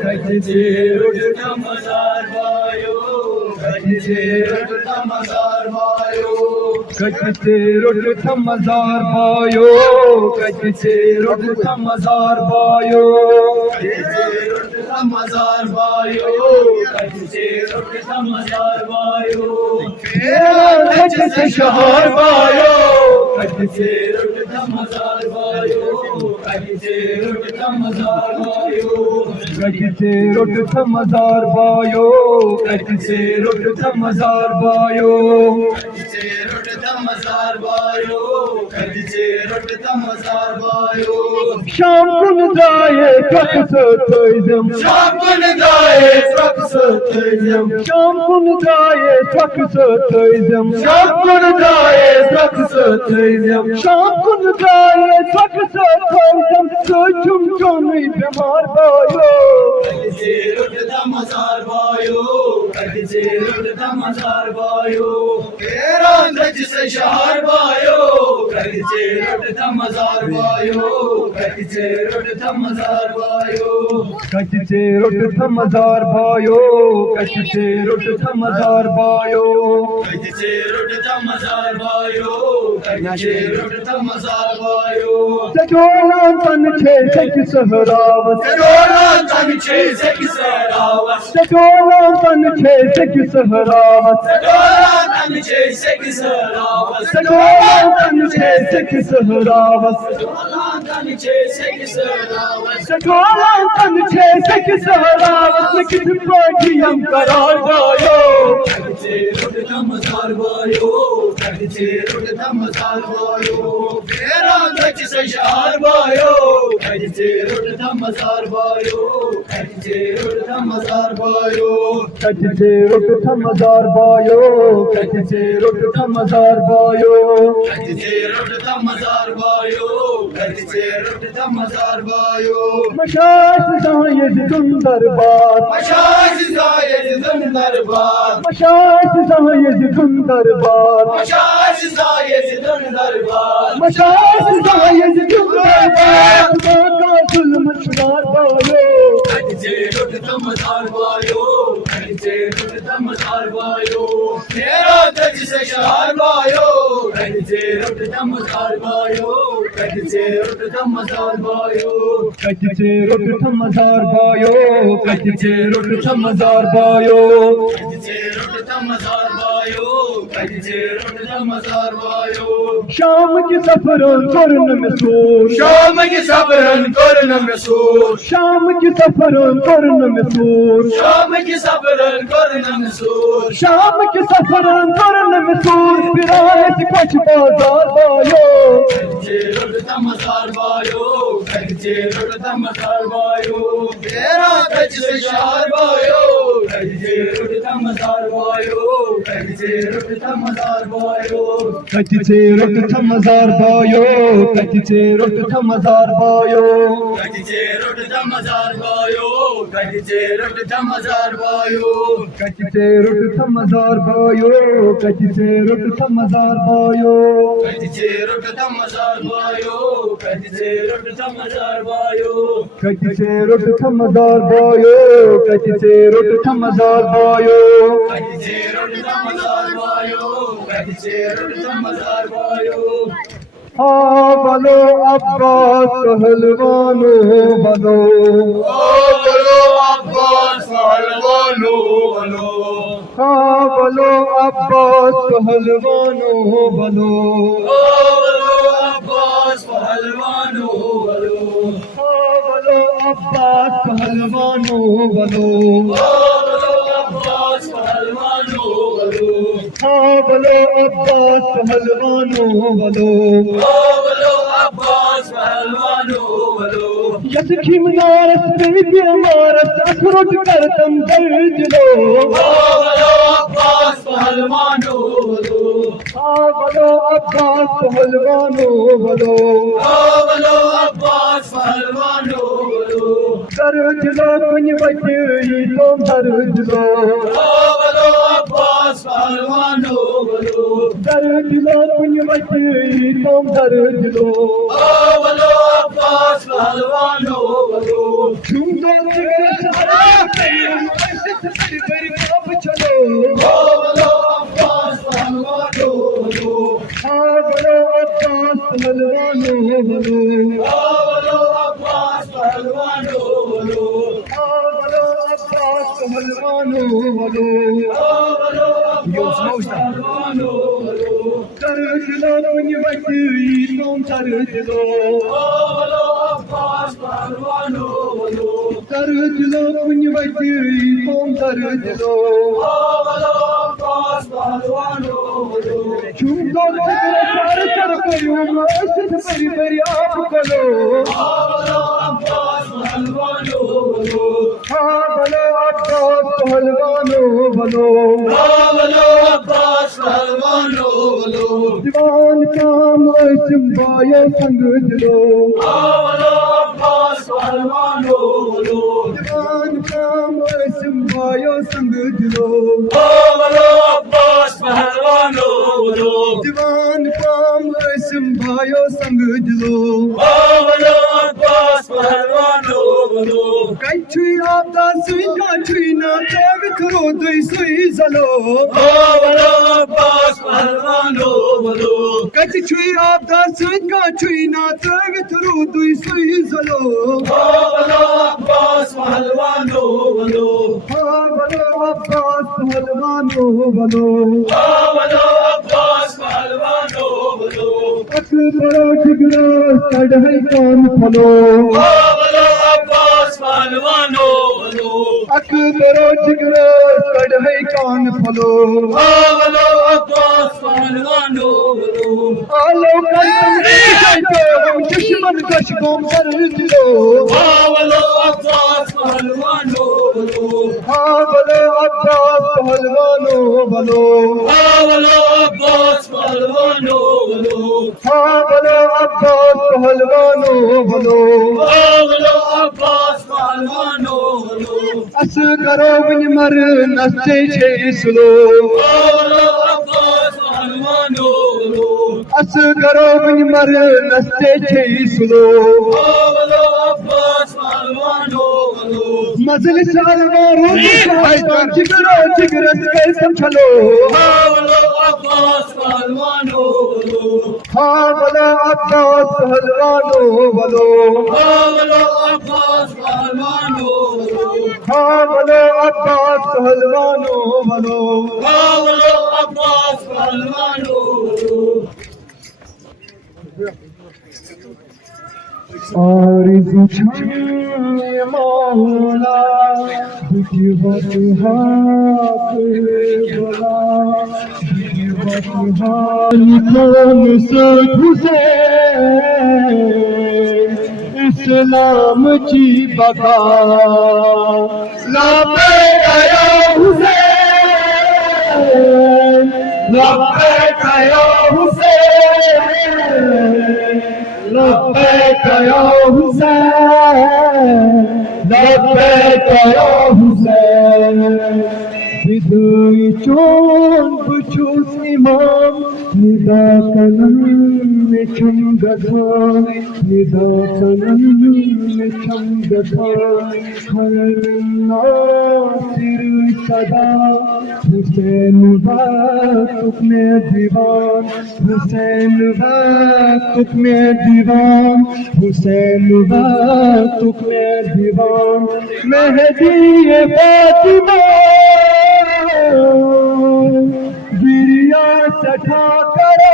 कच्चे रुट मजार भायो कच्चे रुट मजार भायो कच्चे रुट मजार भायो कच्चे रुट मजार भायो कच्चे रुट मजार भायो कच्चे रुट मजार भायो कच्चे शहर भायो कच्चे रुट मजार भायो कच्चे रुट मजार भायो कच्चे रुट मजार भायो कच्चे रुट मजार भायो कच्चे रुट मजार भायो कच्चे रुट मजार भायो शाम कुन जाए ट्रक सतैजम शाम कुन जाए ट्रक सतैजम शाम कुन जाए ट्रक सतैजम शाम कुन जाए ट्रक सतैजम शाम कुन जाए ट्रक सतैजम सोचुम जोनी बीमार भायो कच्चे रुट मजार भायो कच्चे रुट मजार भायो तेरा नज से शहर भायो कच्चे रुट मजार भायो कच्चे रुट मजार भायो कच्चे रुट मजार भायो कच्चे रुट मजार भायो कच्चे रुट मजार भायो कच्चे रुट मजार भायो सजोला तन छे सच सहरावत सजोला तन छे सच सहरावत सजोला तन छे सच सहरावत सजोला तन छे सच सहरावत सजोला तन छे सच सहरावत सजोला तन छे सच सहरावत सजोला तन छे सच सहरावत कित पाठियम करार भायो कच्चे रुट मजार भायो कच्चे रुट मजार भायो तेरा नच से शहर भायो कच्चे रुट मजार भायो कच्चे रुट मजार भायो कच्चे रुट मजार भायो कच्चे रुट मजार भायो कच्चे रुट मजार भायो कच्चे रुट मजार भायो मशाश जायद तुम दरबार मशाश जायद तुम दरबार मशाश जायद तुम दरबार मशाश जायद तुम दरबार मशाश जायद तुम दरबार का जुल्म छुड़ार भायो कच्चे रुट मजार भायो कच्चे रुट मजार भायो तेरा नच से शहर भायो कच्चे रुट मजार भायो कच्चे रुट मजार भायो कच्चे रुट मजार भायो कच्चे रुट मजार भायो कच्चे रुट मजार भायो कच्चे रुट मजार भायो शाम की सफरन करन में सूर शाम की सफरन करन में सूर शाम की सफरन करन में सूर शाम की सफरन करन में सूर शाम की सफरन करन में सूर विरायत पछ बाजार भायो कच्चे रुट मजार भायो कच्चे रुट मजार भायो तेरा कच्चे से शहर भायो कच्चे रुट मजार भायो कच्चे रुट मजार भायो कच्चे रुट मजार भायो कच्चे रुट मजार भायो कच्चे रुट मजार भायो कच्चे रुट मजार भायो कच्चे रुट मजार भायो कच्चे रुट मजार भायो कच्चे रुट मजार भायो कच्चे रुट मजार भायो कच्चे रुट मजार भायो कच्चे रुट मजार भायो कच्चे रुट मजार भायो कच्चे रुट मजार भायो हाँ बोलो अब्बास पहलवानो बोलो बोलो अब्बास पहलवानो बोलो हाँ बोलो अब्बास पहलवानो बोलो बोलो अब्बास पहलवानो बोलो हाँ बोलो अब्बास पहलवानो बोलो बोलो अब्बास पहलवानो बोलो हाँ बोलो अब्बास पहलवानो बोलो बोलो अब्बास पहलवानो बोलो यशखी मनारस पे मारस अखरोट करतम दर्ज लो बोलो अब्बास पहलवानो बोलो हाँ बोलो अब्बास पहलवानो बोलो बोलो अब्बास पहलवानो बोलो दर्ज लो कुछ बच्चे तो दर्ज लो बोलो अब्बास पहलवानो बोलो दर्द लो कुछ बच्चे तुम दर्द लो बोलो अब्बास पहलवानो बोलो तुम तो बड़ी बाप चलो बोलो अब्बास पहलवानो बोलो हाँ बोलो अब्बास पहलवानो बोलो बोलो अब्बास पहलवानो बोलो हाँ बोलो अब्बास पहलवानो बोलो बोलो अब्बास पहलवानो बोलो दर्द लो कुछ बच्चे तुम दर्द लो बोलो अब्बास पहलवानो बोलो दर्द लो कुछ बच्चे तुम दर्द लो बोलो अब्बास पहलवानो बोलो चुम्बो कर बड़ी बड़ी आप करो बोलो अब्बास पहलवानो बोलो हाँ बोलो अब्बास पहलवानो बोलो बोलो अब्बास पहलवानो बोलो दीवान काम चुम्बायो संग दिलो बोलो अब्बास पहलवानो बोलो दीवान काम चुम्बायो संग दिलो बोलो अब्बास पहलवानो बोलो दीवान काम चुम्बायो संग दिलो बोलो अब्बास पहलवानो बोलो कछुई आपदा सुई कछुई ना तेग करो दुई सुई जलो बोलो अब्बास पहलवानो बोलो कछुई आपदा सुई कछुई ना तेग करो दुई सुई जलो बोलो अब्बास पहलवानो बोलो हाँ बोलो अब्बास पहलवानो बोलो बोलो अब्बास पहलवानो बोलो अकबरो जिगरो चढ़ई कौन फलो बोलो अब्बास पहलवानो बोलो अकबरो जिगरो चढ़ई कौन फलो बोलो अब्बास पहलवानो बोलो आलो हम दुश्मन कश को कर दिलो बोलो अब्बास पहलवानो बोलो हाँ बोलो अब्बास पहलवानो बोलो बोलो अब्बास पहलवानो बोलो हाँ बोलो अब्बास पहलवानो बोलो बोलो अब्बास पहलवानो बोलो अस करो बिन मर नस्ते छे सुलो बोलो अब्बास पहलवानो बोलो अस करो बिन मर नस्ते छे सुलो बोलो अब्बास पहलवानो बोलो मजल सालवारो जिगरो जिगरस कैसे चलो बोलो अब्बास पहलवानो बोलो हाँ बोलो अब्बास पहलवानो बोलो बोलो अब्बास पहलवानो बोलो हाँ बोलो अब्बास पहलवानो बोलो बोलो अब्बास पहलवानो बोलो और बुझाए मौला बुझवत हाथ बोला बुझवत हाथ कौन से घुसे इस्लाम की बका लापे गया हुसैन लापे गया हुसैन लब्बैक या हुसैन लब्बैक या हुसैन विदुई चोन बुचुस इमाम निदा कनम में छम गधा निदा कनम में छम गधा हर नासिर सदा हुसैन तुक में दीवान हुसैन तुक में दीवान हुसैन तुक में दीवान मेहदी फातिमा गिरिया सठा करो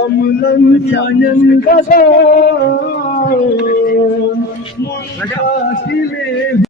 अमलन जानन गदा मुंशाकी में